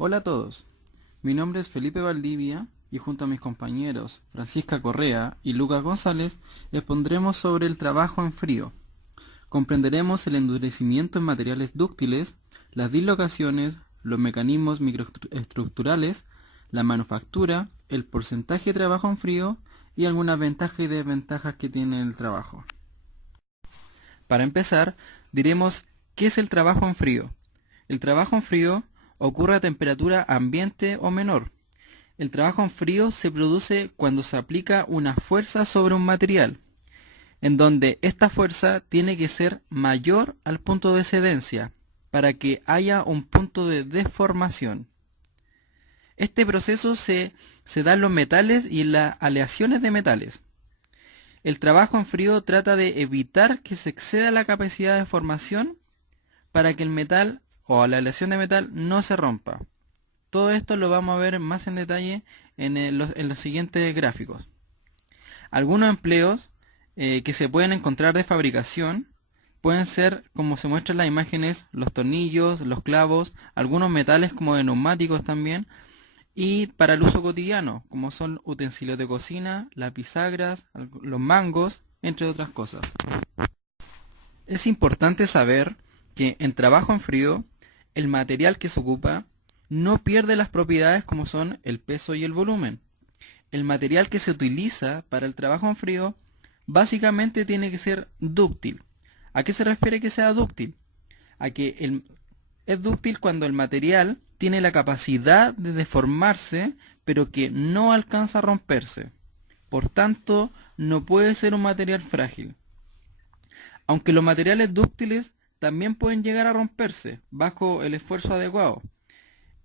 Hola a todos, mi nombre es Felipe Valdivia y junto a mis compañeros Francisca Correa y Lucas González expondremos sobre el trabajo en frío. Comprenderemos el endurecimiento en materiales dúctiles, las dislocaciones, los mecanismos microestructurales, la manufactura, el porcentaje de trabajo en frío y algunas ventajas y desventajas que tiene el trabajo. Para empezar, diremos ¿qué es el trabajo en frío? El trabajo en frío ocurre a temperatura ambiente o menor. El trabajo en frío se produce cuando se aplica una fuerza sobre un material, en donde esta fuerza tiene que ser mayor al punto de excedencia, para que haya un punto de deformación. Este proceso se da en los metales y en las aleaciones de metales. El trabajo en frío trata de evitar que se exceda la capacidad de formación para que el metal o la aleación de metal no se rompa. Todo esto lo vamos a ver más en detalle en los siguientes gráficos. Algunos empleos que se pueden encontrar de fabricación pueden ser, como se muestra en las imágenes, los tornillos, los clavos, algunos metales como de neumáticos también, y para el uso cotidiano, como son utensilios de cocina, las bisagras, los mangos, entre otras cosas. Es importante saber que en trabajo en frío, el material que se ocupa no pierde las propiedades como son el peso y el volumen. El material que se utiliza para el trabajo en frío básicamente tiene que ser dúctil. ¿A qué se refiere que sea dúctil? A que es dúctil cuando el material tiene la capacidad de deformarse, pero que no alcanza a romperse. Por tanto, no puede ser un material frágil. Aunque los materiales dúctiles también pueden llegar a romperse bajo el esfuerzo adecuado.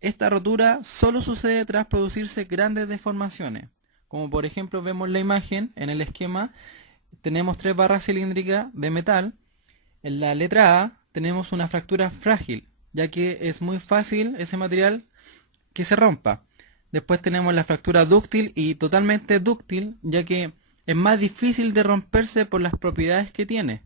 Esta rotura solo sucede tras producirse grandes deformaciones. Como por ejemplo vemos la imagen en el esquema, tenemos tres barras cilíndricas de metal. En la letra A tenemos una fractura frágil, ya que es muy fácil ese material que se rompa. Después tenemos la fractura dúctil y totalmente dúctil, ya que es más difícil de romperse por las propiedades que tiene.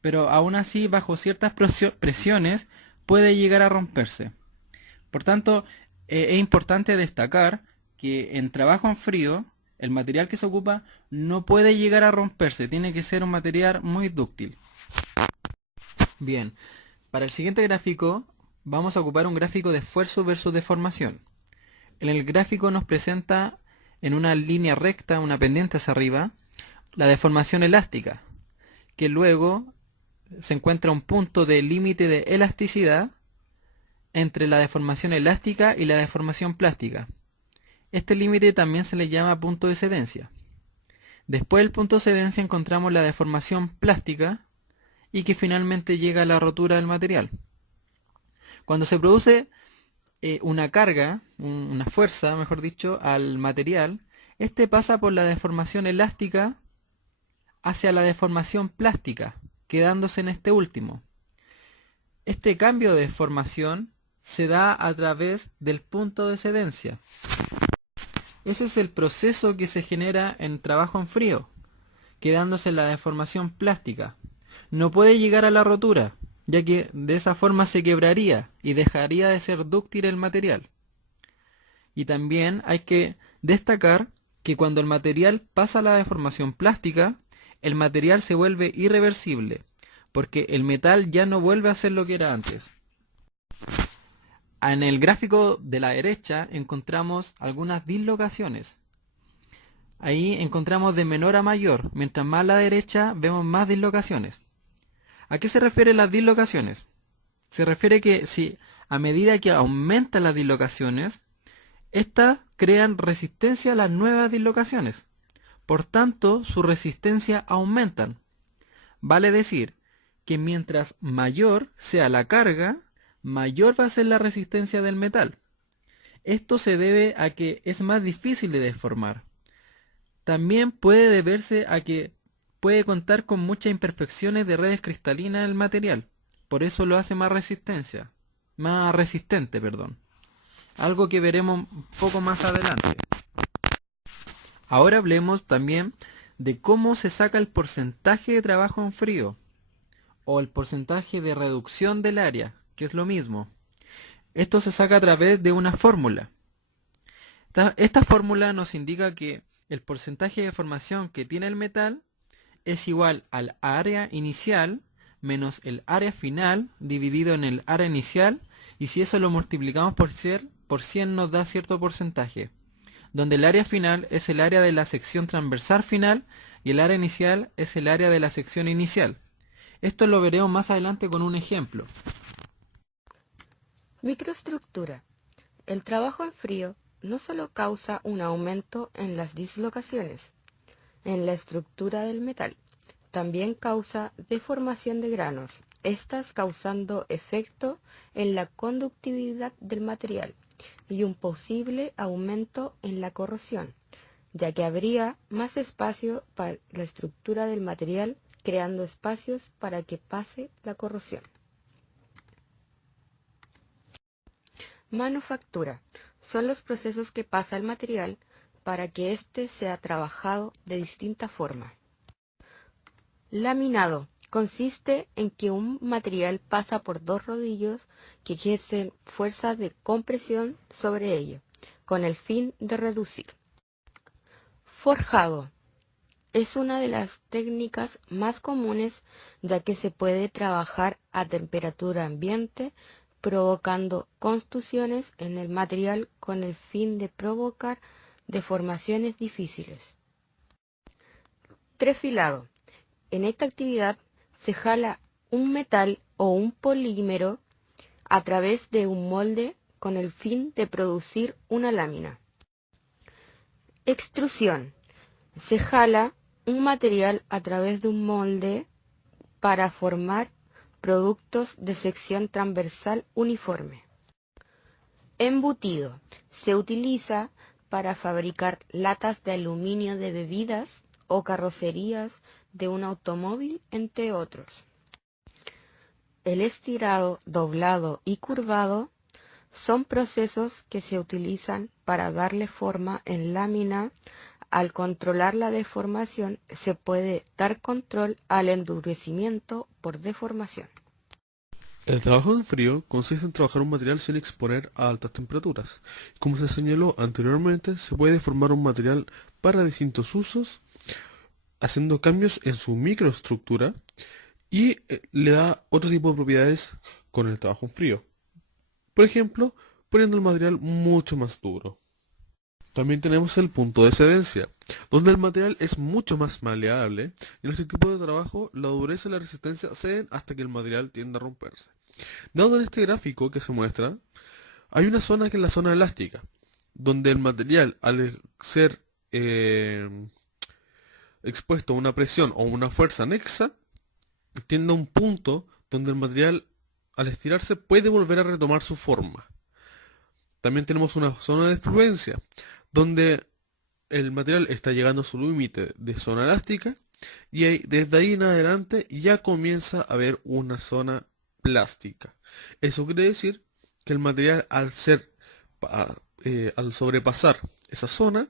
Pero aún así, bajo ciertas presiones, puede llegar a romperse. Por tanto, es importante destacar que en trabajo en frío, el material que se ocupa no puede llegar a romperse, tiene que ser un material muy dúctil. Bien, para el siguiente gráfico vamos a ocupar un gráfico de esfuerzo versus deformación. En el gráfico nos presenta en una línea recta, una pendiente hacia arriba, la deformación elástica, que luego se encuentra un punto de límite de elasticidad entre la deformación elástica y la deformación plástica. Este límite también se le llama punto de excedencia. Después del punto de excedencia encontramos la deformación plástica y que finalmente llega a la rotura del material. Cuando se produce una carga, una fuerza, mejor dicho, al material, este pasa por la deformación elástica hacia la deformación plástica, quedándose en este último. Este cambio de deformación se da a través del punto de excedencia. Ese es el proceso que se genera en trabajo en frío, quedándose en la deformación plástica. No puede llegar a la rotura, ya que de esa forma se quebraría y dejaría de ser dúctil el material. Y también hay que destacar que cuando el material pasa a la deformación plástica, el material se vuelve irreversible, porque el metal ya no vuelve a ser lo que era antes. En el gráfico de la derecha encontramos algunas dislocaciones. Ahí encontramos de menor a mayor, mientras más a la derecha vemos más dislocaciones. ¿A qué se refieren las dislocaciones? Se refiere que si a medida que aumentan las dislocaciones, estas crean resistencia a las nuevas dislocaciones. Por tanto, su resistencia aumentan. Vale decir que mientras mayor sea la carga, mayor va a ser la resistencia del metal. Esto se debe a que es más difícil de deformar. También puede deberse a que puede contar con muchas imperfecciones de redes cristalinas del material. Por eso lo hace más resistente, perdón. Algo que veremos un poco más adelante. Ahora hablemos también de cómo se saca el porcentaje de trabajo en frío o el porcentaje de reducción del área, que es lo mismo. Esto se saca a través de una fórmula. Esta fórmula nos indica que el porcentaje de deformación que tiene el metal es igual al área inicial menos el área final dividido en el área inicial, y si eso lo multiplicamos por 100 nos da cierto porcentaje, donde el área final es el área de la sección transversal final y el área inicial es el área de la sección inicial. Esto lo veremos más adelante con un ejemplo. Microestructura. El trabajo en frío no solo causa un aumento en las dislocaciones, en la estructura del metal, también causa deformación de granos, estas causando efecto en la conductividad del material y un posible aumento en la corrosión, ya que habría más espacio para la estructura del material, creando espacios para que pase la corrosión. Manufactura. Son los procesos que pasa el material para que éste sea trabajado de distinta forma. Laminado. Consiste en que un material pasa por dos rodillos que ejercen fuerzas de compresión sobre ello, con el fin de reducir. Forjado. Es una de las técnicas más comunes, ya que se puede trabajar a temperatura ambiente, provocando contusiones en el material con el fin de provocar deformaciones difíciles. Trefilado. En esta actividad se jala un metal o un polímero a través de un molde con el fin de producir una lámina. Extrusión. Se jala un material a través de un molde para formar productos de sección transversal uniforme. Embutido. Se utiliza para fabricar latas de aluminio de bebidas o carrocerías de un automóvil, entre otros. El estirado, doblado y curvado son procesos que se utilizan para darle forma en lámina. Al controlar la deformación, se puede dar control al endurecimiento por deformación. El trabajo en frío consiste en trabajar un material sin exponer a altas temperaturas. Como se señaló anteriormente, se puede deformar un material para distintos usos, haciendo cambios en su microestructura y le da otro tipo de propiedades con el trabajo en frío. Por ejemplo, poniendo el material mucho más duro. También tenemos el punto de excedencia, donde el material es mucho más maleable. En este tipo de trabajo, la dureza y la resistencia ceden hasta que el material tiende a romperse. Dado en este gráfico que se muestra, hay una zona que es la zona elástica, donde el material, al ser expuesto a una presión o una fuerza anexa, tiende a un punto donde el material, al estirarse, puede volver a retomar su forma. También tenemos una zona de fluencia, donde el material está llegando a su límite de zona elástica y desde ahí en adelante ya comienza a haber una zona plástica. Eso quiere decir que el material al sobrepasar esa zona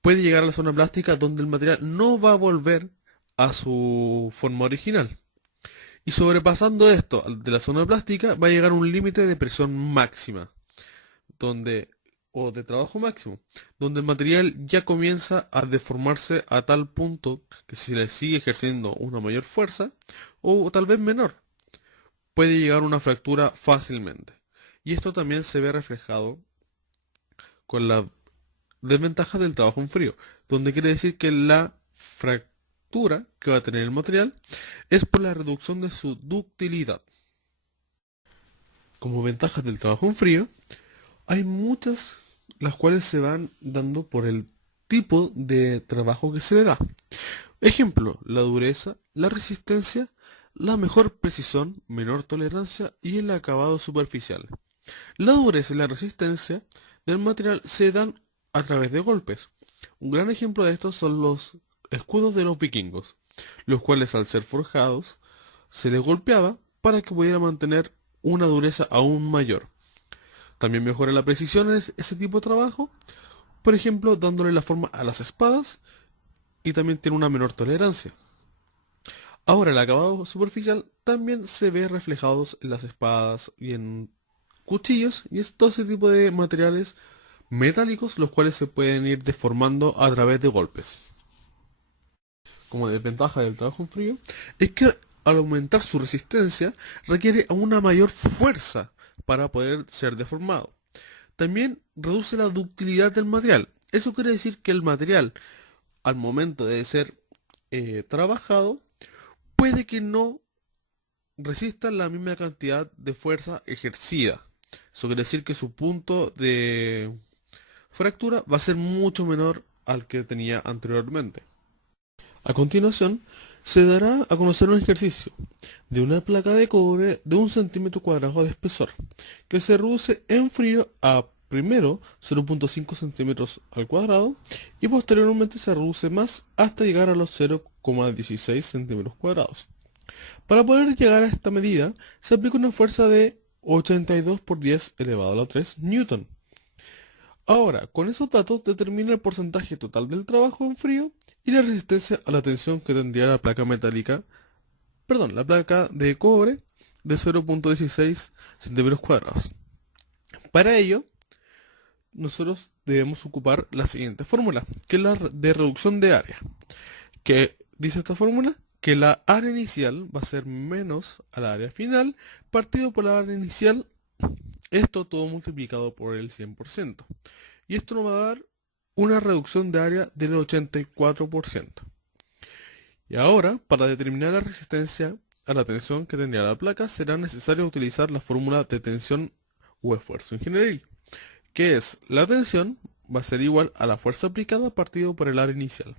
puede llegar a la zona plástica, donde el material no va a volver a su forma original. Y sobrepasando esto de la zona plástica va a llegar a un límite de presión máxima, o de trabajo máximo, donde el material ya comienza a deformarse a tal punto que si le sigue ejerciendo una mayor fuerza, o tal vez menor, puede llegar a una fractura fácilmente. Y esto también se ve reflejado con la desventaja del trabajo en frío, donde quiere decir que la fractura que va a tener el material es por la reducción de su ductilidad. Como ventajas del trabajo en frío, hay muchas, las cuales se van dando por el tipo de trabajo que se le da. Ejemplo, la dureza, la resistencia, la mejor precisión, menor tolerancia y el acabado superficial. La dureza y la resistencia del material se dan a través de golpes. Un gran ejemplo de esto son los escudos de los vikingos, los cuales al ser forjados se les golpeaba para que pudiera mantener una dureza aún mayor. También mejora la precisión en ese tipo de trabajo, por ejemplo, dándole la forma a las espadas, y también tiene una menor tolerancia. Ahora, el acabado superficial también se ve reflejado en las espadas y en cuchillos y es todo ese tipo de materiales metálicos los cuales se pueden ir deformando a través de golpes. Como desventaja del trabajo en frío es que al aumentar su resistencia requiere una mayor fuerza para poder ser deformado. También reduce la ductilidad del material. Eso quiere decir que el material al momento de ser trabajado puede que no resista la misma cantidad de fuerza ejercida. Eso quiere decir que su punto de fractura va a ser mucho menor al que tenía anteriormente. A continuación, se dará a conocer un ejercicio de una placa de cobre de 1 cm² de espesor, que se reduce en frío a primero 0.5 cm² y posteriormente se reduce más hasta llegar a los 0,16 cm². Para poder llegar a esta medida, se aplica una fuerza de 82 por 10 elevado a la 3 newton. Ahora, con esos datos determina el porcentaje total del trabajo en frío y la resistencia a la tensión que tendría la placa la placa de cobre de 0.16 cm². Para ello, nosotros debemos ocupar la siguiente fórmula, que es la de reducción de área. Que dice esta fórmula que la área inicial va a ser menos a la área final partido por la área inicial, esto todo multiplicado por el 100%. Y esto nos va a dar una reducción de área del 84%. Y ahora, para determinar la resistencia a la tensión que tendría la placa, será necesario utilizar la fórmula de tensión o esfuerzo en general, que es la tensión va a ser igual a la fuerza aplicada partido por el área inicial.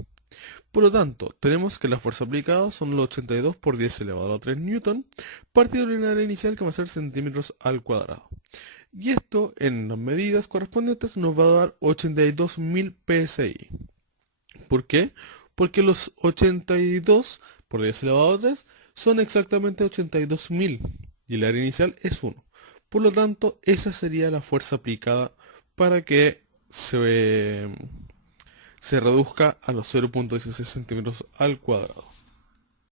Por lo tanto, tenemos que la fuerza aplicada son los 82 por 10 elevado a la 3 newton, partido por el área inicial que va a ser centímetros². Y esto, en las medidas correspondientes, nos va a dar 82.000 psi. ¿Por qué? Porque los 82 por 10 elevado a 3 son exactamente 82.000 y el área inicial es 1. Por lo tanto, esa sería la fuerza aplicada para que se reduzca a los 0.16 cm².